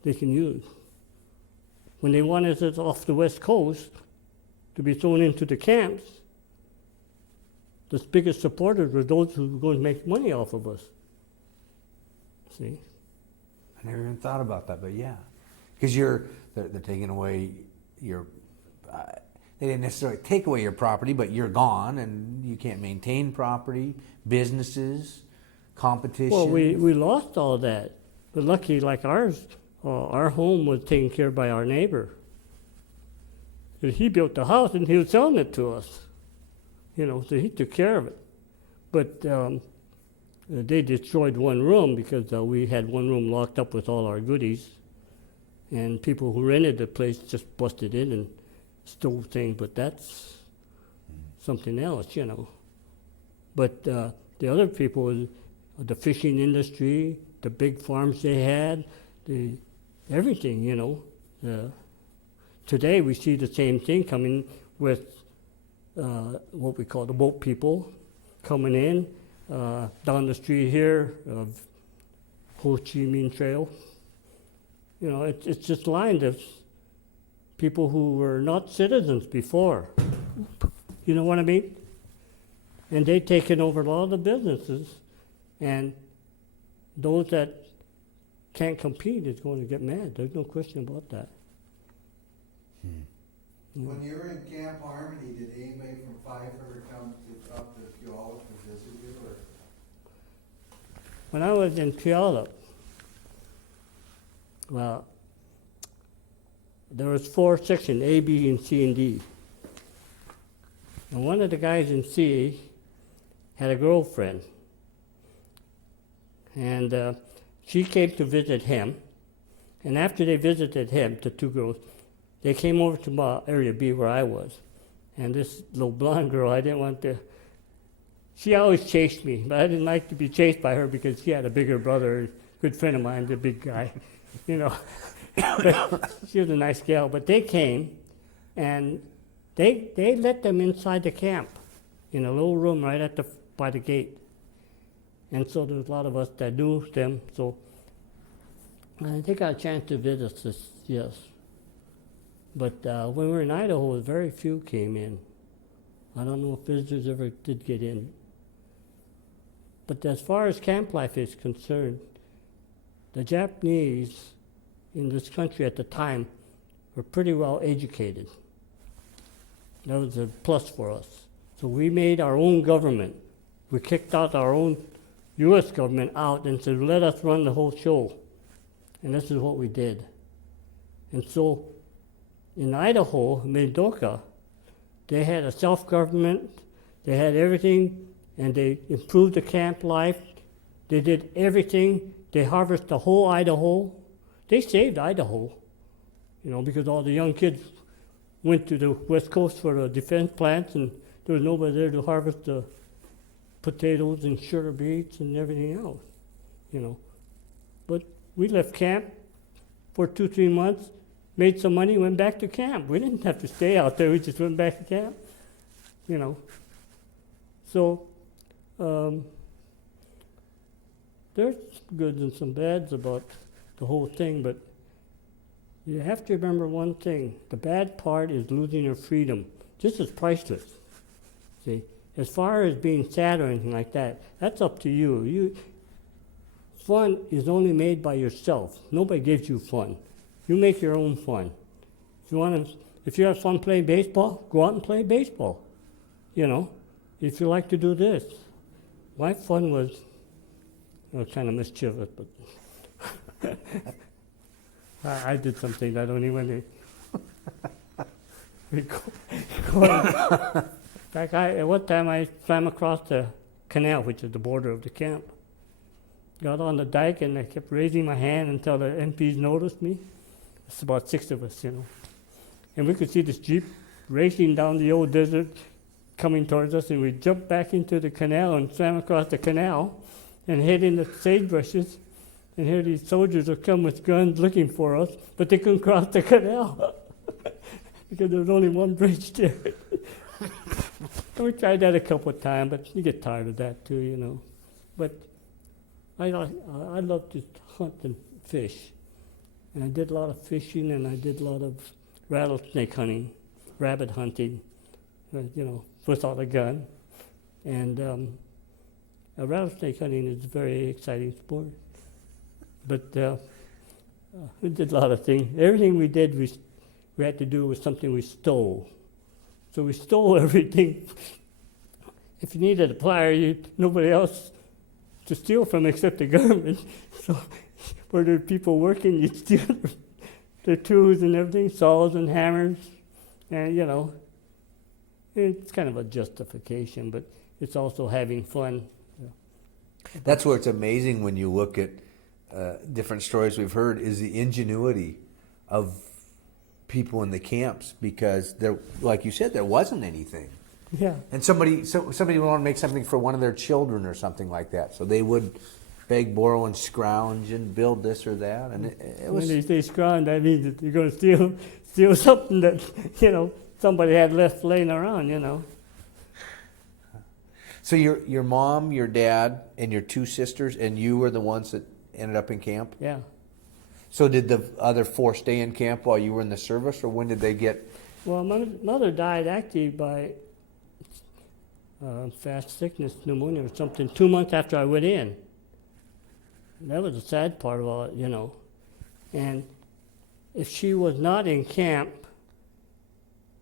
they can use. When they wanted us off the West Coast to be thrown into the camps, the biggest supporters were those who were going to make money off of us. See? I never even thought about that, but yeah, because they're taking away your. They didn't necessarily take away your property, but you're gone, and you can't maintain property, businesses, competition. Well, we lost all that, but lucky, like ours, our home was taken care of by our neighbor. He built the house and he was selling it to us, you know, so he took care of it. But they destroyed one room because we had one room locked up with all our goodies, and people who rented the place just busted in and stole things, but that's something else, you know. But the other people, the fishing industry, the big farms they had, everything, you know. Today we see the same thing coming with what we call the boat people coming in down the street here of Ho Chi Minh Trail. You know, it's just lined of people who were not citizens before. You know what I mean? And they've taken over all the businesses, and those that can't compete is going to get mad. There's no question about that. When you were in Camp Harmony, did anybody from Fife ever come up to Puyallup to visit you? Or? When I was in Puyallup, well, there was 4 sections, A, B, and C, and D. And one of the guys in C had a girlfriend. And she came to visit him. And after they visited him, the 2 girls, they came over to area B where I was. And this little blonde girl, I didn't want to, she always chased me, but I didn't like to be chased by her because she had a bigger brother, a good friend of mine, the big guy, you know. She was a nice gal, but they came, and they let them inside the camp in a little room right by the gate. And so there was a lot of us that knew them, so they got a chance to visit us, yes. But when we were in Idaho, very few came in. I don't know if visitors ever did get in. But as far as camp life is concerned, the Japanese in this country at the time were pretty well educated. That was a plus for us. So we made our own government. We kicked out our own U.S. government out and said, let us run the whole show. And this is what we did. And so in Idaho, Mendocino, they had a self-government, they had everything, and they improved the camp life. They did everything. They harvested the whole Idaho. They saved Idaho, you know, because all the young kids went to the West Coast for the defense plants, and there was nobody there to harvest the potatoes and sugar beets and everything else, you know. But we left camp for 2-3 months, made some money, went back to camp. We didn't have to stay out there. We just went back to camp, you know. So there's goods and some bads about the whole thing, but you have to remember one thing. The bad part is losing your freedom. This is priceless. See, As far as being sad or anything like that, that's up to you. Fun is only made by yourself. Nobody gives you fun. You make your own fun. If you have fun playing baseball, go out and play baseball. You know, if you like to do this. My fun was kind of mischievous, but I did something I don't even record. In fact, at one time I swam across the canal, which is the border of the camp. Got on the dike and I kept raising my hand until the MPs noticed me. It's about 6 of us, you know. And we could see this Jeep racing down the old desert coming towards us, and we jumped back into the canal and swam across the canal and hid in the sagebrushes. And here these soldiers would come with guns looking for us, but they couldn't cross the canal because there was only one bridge there. And we tried that a couple of times, but you get tired of that too, you know. But I love to hunt and fish. And I did a lot of fishing, and I did a lot of rattlesnake hunting, rabbit hunting, you know, without a gun. And rattlesnake hunting is a very exciting sport. But we did a lot of things. Everything we did, we had to do with something we stole. So we stole everything. If you needed a plier, nobody else to steal from except the government. So where there were people working, you'd steal their tools and everything, saws and hammers. And, you know, it's kind of a justification, but it's also having fun. That's where it's amazing when you look at different stories we've heard, is the ingenuity of people in the camps, because there, like you said, there wasn't anything. Yeah. And somebody would want to make something for one of their children or something like that. So they would beg, borrow, and scrounge and build this or that. And it was. When they say scrounge, that means that you're going to steal something that, you know, somebody had left laying around, you know. So your mom, your dad, and your 2 sisters, and you were the ones that ended up in camp? Yeah. So did the other 4 stay in camp while you were in the service, or when did they get? Well, my mother died actually by fast sickness, pneumonia or something, 2 months after I went in. That was the sad part of all it, you know. And if she was not in camp,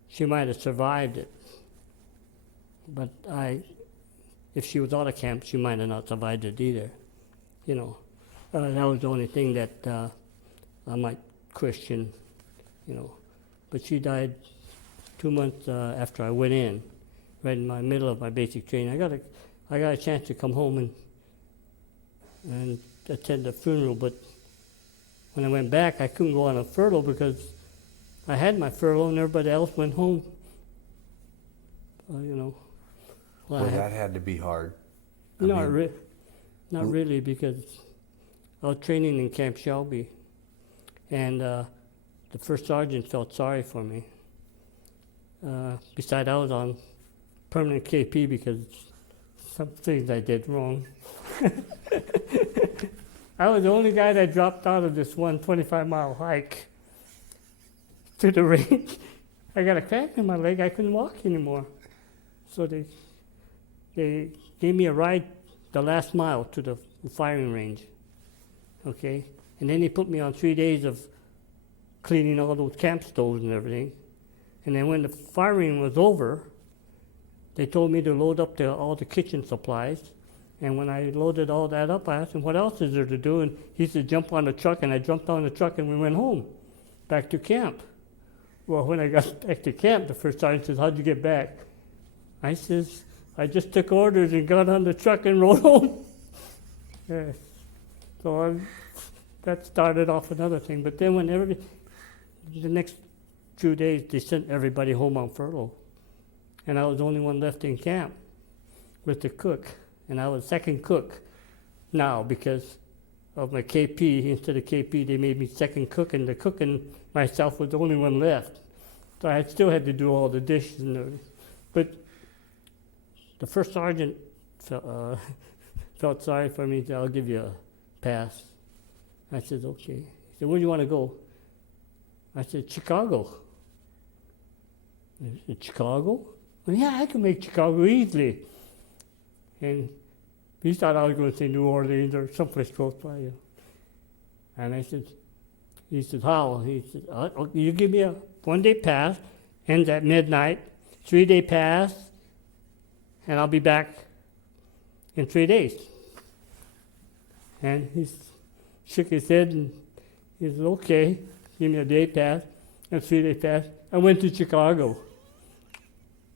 she might have survived it. But if she was out of camp, she might have not survived it either. You know, that was the only thing that I might question, you know. But she died 2 months after I went in, right in my middle of my basic training. I got a chance to come home and attend the funeral, but when I went back, I couldn't go on a furlough because I had my furlough and everybody else went home. You know. Well, that had to be hard. Not really, because I was training in Camp Shelby, and the first sergeant felt sorry for me. Besides, I was on permanent KP because some things I did wrong. I was the only guy that dropped out of this 125-mile hike to the range. I got a crack in my leg. I couldn't walk anymore. So they gave me a ride the last mile to the firing range. Okay? And then they put me on 3 days of cleaning all those camp stoves and everything. And then when the firing was over, they told me to load up all the kitchen supplies. And when I loaded all that up, I asked him, what else is there to do? And he said, jump on the truck. And I jumped on the truck and we went home, back to camp. Well, when I got back to camp, the first sergeant says, how'd you get back? I says, I just took orders and got on the truck and rode home. Yeah. So that started off another thing. But then when the next few days, they sent everybody home on furlough. And I was the only one left in camp with the cook. And I was second cook now because of my KP. Instead of KP, they made me second cook, and the cook and myself was the only one left. So I still had to do all the dishes and everything. But the first sergeant felt sorry for me. He said, I'll give you a pass. I said, okay. He said, where do you want to go? I said, Chicago. He said, Chicago? Well, yeah, I can make Chicago easily. And he thought I was going to say New Orleans or someplace close by. And I said, he said, how? He said, you give me a 1-day pass, ends at midnight, 3-day pass, and I'll be back in 3 days. And he shook his head and he said, okay, give me a day pass and 3-day pass. I went to Chicago.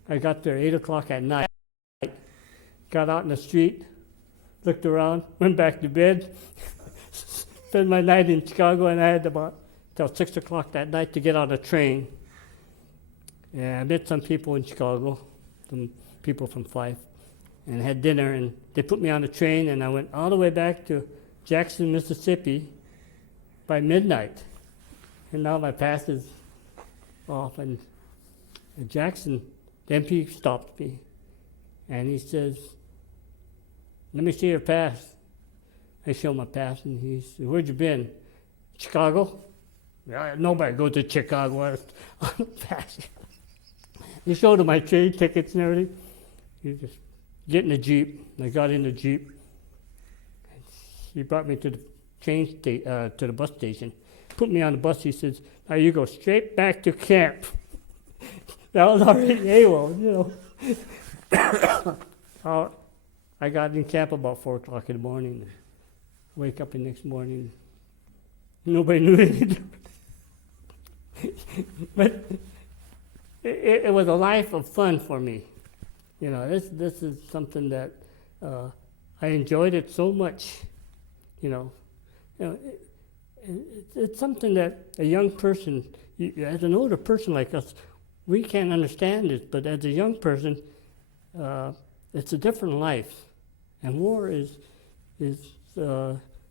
I got there 8 o'clock at night, got out in the street, looked around, went back to bed, spent my night in Chicago, and I had about till 6 o'clock that night to get on a train. And I met some people in Chicago, some people from Fife, and had dinner, and they put me on a train, and I went all the way back to Jackson, Mississippi by midnight. And now my pass is off, and Jackson, the MP stopped me, and he says, let me see your pass. I show my pass, and he said, where'd you been? Chicago? Yeah, nobody goes to Chicago on a pass. He showed him my train tickets and everything. He just get in the Jeep. I got in the Jeep. He brought me to the to the bus station. Put me on the bus. He says, now you go straight back to camp. That was already AWOL, you know. I got in camp about 4 o'clock in the morning. Wake up the next morning. Nobody knew anything. But it was a life of fun for me. You know, this is something that I enjoyed it so much. It's something that a young person, as an older person like us, we can't understand it. But as a young person, it's a different life, and war is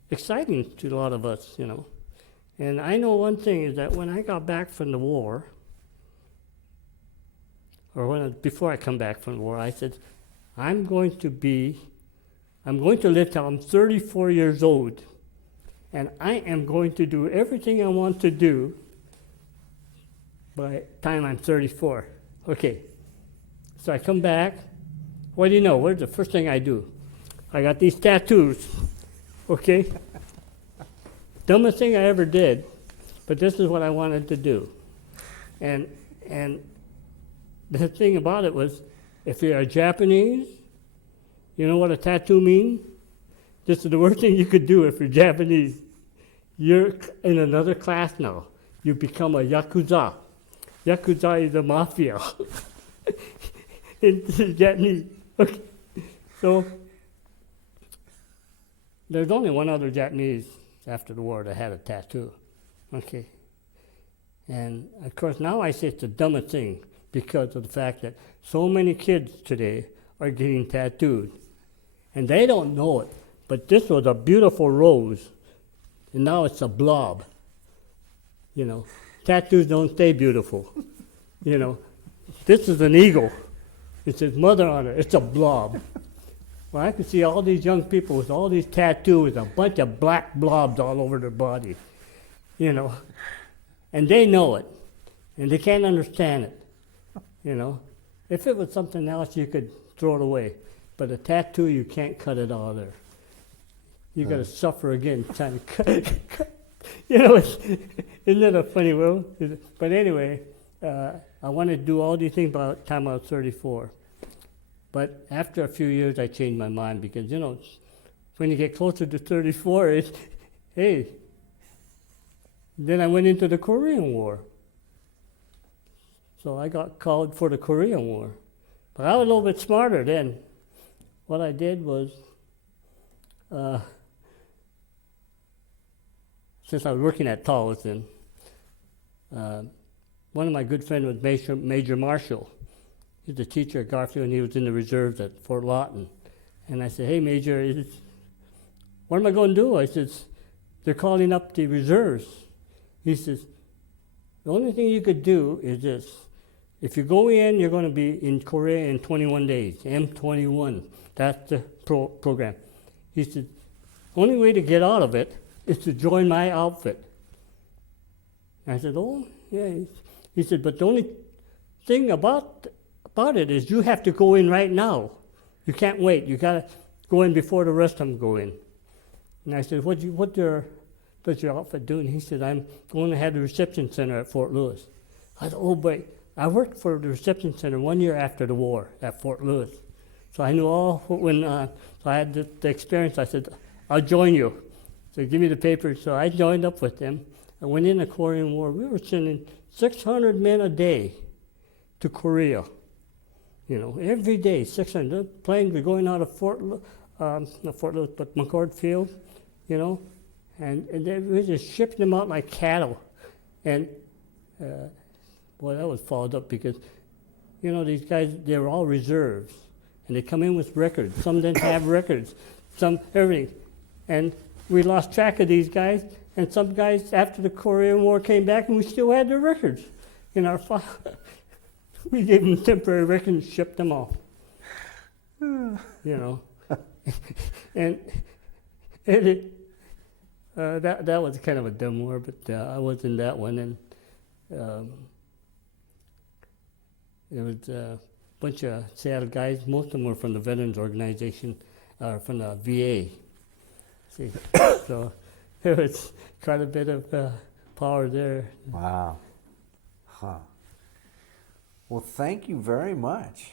exciting to a lot of us. You know, and I know one thing is that when I got back from the war, or before I come back from the war, I said, I'm going to live till I'm 34 years old, and I am going to do everything I want to do by the time I'm 34. Okay, so I come back. What do you know? What's the first thing I do? I got these tattoos, okay? Dumbest thing I ever did, but this is what I wanted to do. And the thing about it was, if you're a Japanese, you know what a tattoo means? This is the worst thing you could do if you're Japanese. You're in another class now. You become a Yakuza. Yakuza is a mafia in Japanese. Okay. So there's only one other Japanese after the war that had a tattoo. Okay. And of course now I say it's the dumbest thing because of the fact that so many kids today are getting tattooed. And they don't know it, but this was a beautiful rose, and now it's a blob. You know, tattoos don't stay beautiful. You know, this is an eagle. It says mother on it. It's a blob. Well, I can see all these young people with all these tattoos, a bunch of black blobs all over their body. You know, and they know it, and they can't understand it. You know, if it was something else, you could throw it away. But a tattoo, you can't cut it all there. You got to suffer again trying to cut. You know, isn't that a funny world? But anyway, I wanted to do all these things by the time I was 34. But after a few years, I changed my mind because, you know, when you get closer to 34, it's, hey. Then I went into the Korean War. So I got called for the Korean War. But I was a little bit smarter then. What I did was, since I was working at Towson, one of my good friends was Major Marshall. He's a teacher at Garfield, and he was in the reserves at Fort Lawton. And I said, hey, Major, what am I going to do? I said, they're calling up the reserves. He says, the only thing you could do is this. If you go in, you're going to be in Korea in 21 days, M21. That's the program. He said, only way to get out of it is to join my outfit. I said, oh, yeah. He said, but the only thing about about it is you have to go in right now. You can't wait. You got to go in before the rest of them go in. And I said, what does your outfit do? And he said, I'm going to have the reception center at Fort Lewis. I said, oh boy, I worked for the reception center 1 year after the war at Fort Lewis. So I knew all what went on. So I had the experience. I said, I'll join you. So give me the papers. So I joined up with them. I went in the Korean War. We were sending 600 men a day to Korea. You know, every day, 600. The planes were going out of not Fort Lewis, but McCord Field, you know, and they were just shipping them out like cattle. And boy, that was followed up because, you know, these guys, they were all reserves. And they come in with records. Some didn't have records, some everything. And we lost track of these guys. And some guys, after the Korean War, came back and we still had their records in our file. We gave them temporary records and shipped them off. You know. and that was kind of a dumb war, but I was in that one. And there was a bunch of Seattle guys. Most of them were from the Veterans Organization, from the VA. See, so there was quite a bit of power there. Wow. Huh. Well, thank you very much.